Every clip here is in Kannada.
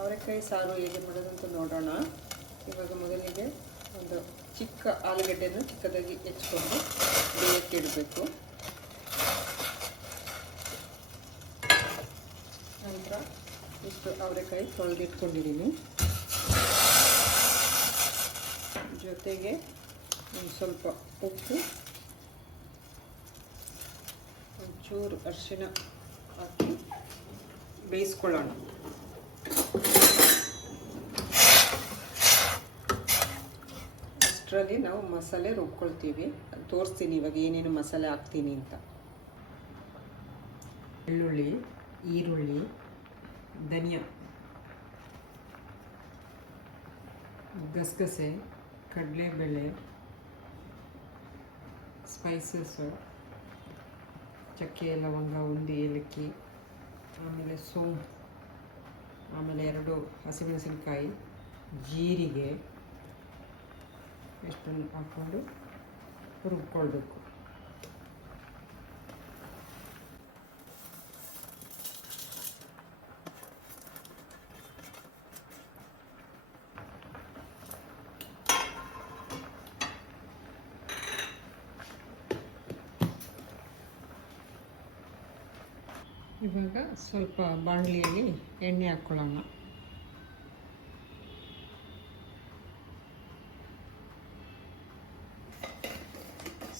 ಅವರೆಕಾಯಿ ಸಾರು ಹೇಗೆ ಮಾಡೋದಂತ ನೋಡೋಣ. ಇವಾಗ ಮೊದಲಿಗೆ ಒಂದು ಚಿಕ್ಕ ಆಲೂಗಡ್ಡೆಯನ್ನು ಚಿಕ್ಕದಾಗಿ ಹೆಚ್ಚಿಕೊಂಡು ಬೇಯಕ್ಕೆ ಇಡಬೇಕು. ನಂತರ ಇಷ್ಟು ಅವರೆಕಾಯಿ ತೊಳೆದಿಟ್ಕೊಂಡಿದ್ದೀನಿ. ಜೊತೆಗೆ ಒಂದು ಸ್ವಲ್ಪ ಉಪ್ಪು, ಒಂಚೂರು ಅರಿಶಿನ ಹಾಕಿ ಬೇಯಿಸ್ಕೊಳ್ಳೋಣ. ಅಷ್ಟರಲ್ಲಿ ನಾವು ಮಸಾಲೆ ರುಬ್ಕೊಳ್ತೀವಿ. ತೋರಿಸ್ತೀನಿ ಇವಾಗ ಏನೇನು ಮಸಾಲೆ ಹಾಕ್ತೀನಿ ಅಂತ. ಬೆಳ್ಳುಳ್ಳಿ, ಈರುಳ್ಳಿ, ಧನಿಯಾ, ಗಸಗಸೆ, ಕಡಲೆಬೇಳೆ, ಸ್ಪೈಸಸ್ಸು, ಚಕ್ಕೆ, ಲವಂಗ, ಉಂಡಿ, ಏಲಕ್ಕಿ, ಆಮೇಲೆ ಸೋಂಪು, ಆಮೇಲೆ 2 ಹಸಿಮೆಣಸಿನಕಾಯಿ, ಜೀರಿಗೆ ಇಷ್ಟನ್ನು ಹಾಕ್ಕೊಂಡು ರುಬ್ಕೊಳ್ಬೇಕು. ಇವಾಗ ಸ್ವಲ್ಪ ಬಾಣಲಿಯಲ್ಲಿ ಎಣ್ಣೆ ಹಾಕ್ಕೊಳ್ಳೋಣ.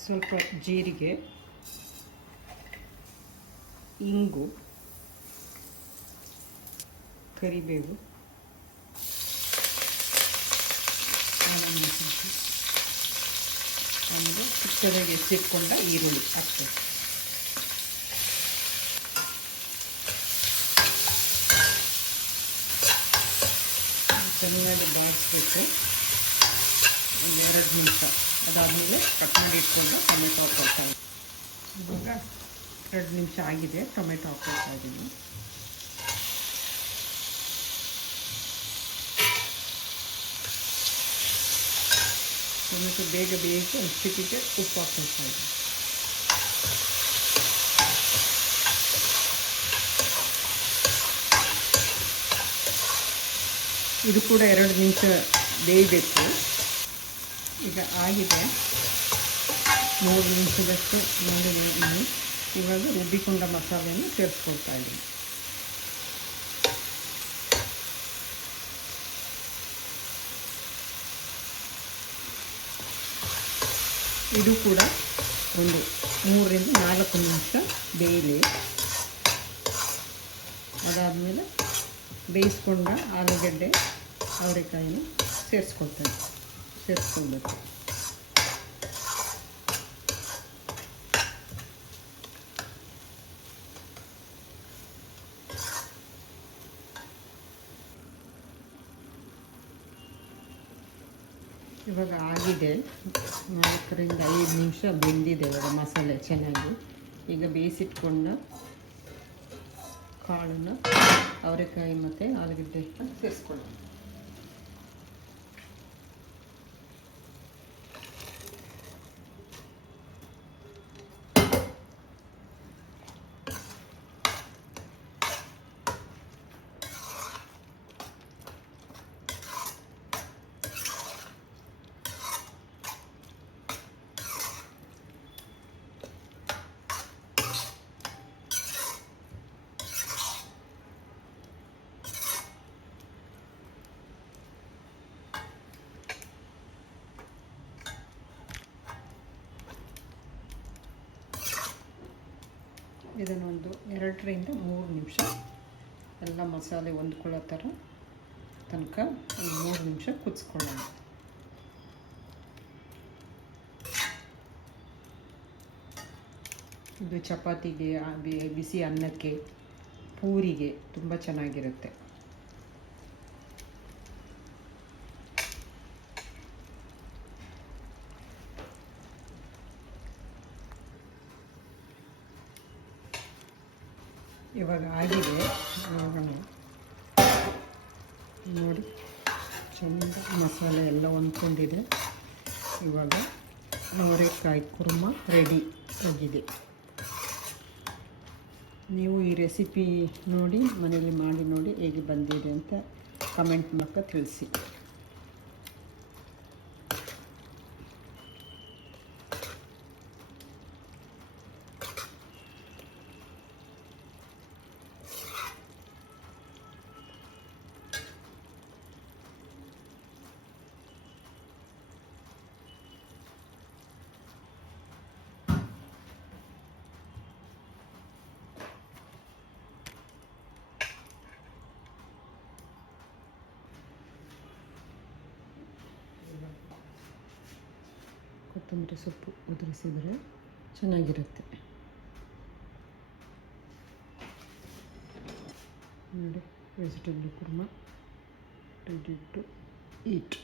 ಸ್ವಲ್ಪ ಜೀರಿಗೆ, ಇಂಗು, ಕರಿಬೇವು, ಆಮೇಲೆ ಚಿಕ್ಕದಾಗಿ ಹೆಚ್ಚಿಟ್ಕೊಂಡ ಈರುಳ್ಳಿ ಹಾಕ್ಬೇಕು. ಚೆನ್ನಾಗಿ ಬಾಡಿಸ್ಬೇಕು ಒಂದು 2 ನಿಮಿಷ. ಅದಾದಮೇಲೆ ಕಟ್ ಮಾಡಿ ಇಟ್ಕೊಂಡು ಟೊಮೆಟೊ ಹಾಕ್ಕೊಳ್ತಾ ಇದ್ದೀನಿ. ಇವಾಗ 2 ನಿಮಿಷ ಆಗಿದೆ. ಟೊಮೆಟೊ ಹಾಕ್ಕೊಳ್ತಾ ಇದ್ದೀನಿ. ಟೊಮೆಟೊ ಬೇಗ ಬೇಯಿಸಿ ಒಂದು ಚಿಟಿಕೆ ಉಪ್ಪು ಹಾಕ್ಕೊಳ್ತಾ ಇದ್ದೀನಿ. ಇದು ಕೂಡ 2 ನಿಮಿಷ ಬೇಯಬೇಕು. ಈಗ ಆಗಿದೆ 3 ನಿಮಿಷದಷ್ಟು ನೋಡಿದೆ. ಇವಾಗ ರುಬ್ಬಿಕೊಂಡ ಮಸಾಲೆಯನ್ನು ಸೇರಿಸ್ಕೊಳ್ತಾ ಇದ್ದೀನಿ. ಇದು ಕೂಡ ಒಂದು 3 ರಿಂದ 4 ನಿಮಿಷ ಬೇಯಲಿ. ಅದಾದಮೇಲೆ ಬೇಯಿಸ್ಕೊಂಡ ಆಲೂಗಡ್ಡೆ, ಅವರೆಕಾಯಿನ ಸೇರಿಸ್ಕೊಳ್ಬೇಕು. ಇವಾಗ ಆಗಿದೆ. 4 ರಿಂದ 5 ನಿಮಿಷ ಬೆಂದಿದೆ ಇವಾಗ ಮಸಾಲೆ ಚೆನ್ನಾಗಿ. ಈಗ ಬೇಯಿಸಿಟ್ಕೊಂಡ ಕಾಳನ್ನು, ಅವರೆಕಾಯಿ ಮತ್ತು ಆಲೂಗಡ್ಡೆ ಸೇರಿಸ್ಕೊಳ್ಳೋಣ. ಇದನ್ನೊಂದು 2 ರಿಂದ 3 ನಿಮಿಷ ಎಲ್ಲ ಮಸಾಲೆ ಹೊಂದ್ಕೊಳ್ಳೋ ಥರ ತನಕ 3 ನಿಮಿಷ ಕುದಿಸ್ಕೊಳ್ಳೋಣ. ಇದು ಚಪಾತಿಗೆ, ಬಿಸಿ ಅನ್ನಕ್ಕೆ, ಪೂರಿಗೆ ತುಂಬ ಚೆನ್ನಾಗಿರುತ್ತೆ. ಇವಾಗ ಆಗಿದೆ. ಇವಾಗ ನೋಡಿ ಚೆಂದ ಮಸಾಲೆ ಎಲ್ಲ ಹೊಂದ್ಕೊಂಡಿದೆ. ಇವಾಗ ಅವರೆಕಾಯಿ ಕುರ್ಮ ರೆಡಿ ಆಗಿದೆ. ನೀವು ಈ ರೆಸಿಪಿ ನೋಡಿ ಮನೆಯಲ್ಲಿ ಮಾಡಿ ನೋಡಿ ಹೇಗೆ ಬಂದಿದೆ ಅಂತ ಕಮೆಂಟ್ ಮೂಲಕ ತಿಳಿಸಿ. ಕೊತ್ತಂಬರಿ ಸೊಪ್ಪು ಉದುರಿಸಿದರೆ ಚೆನ್ನಾಗಿರುತ್ತೆ ನೋಡಿ. Vegetable kurma ready to heat.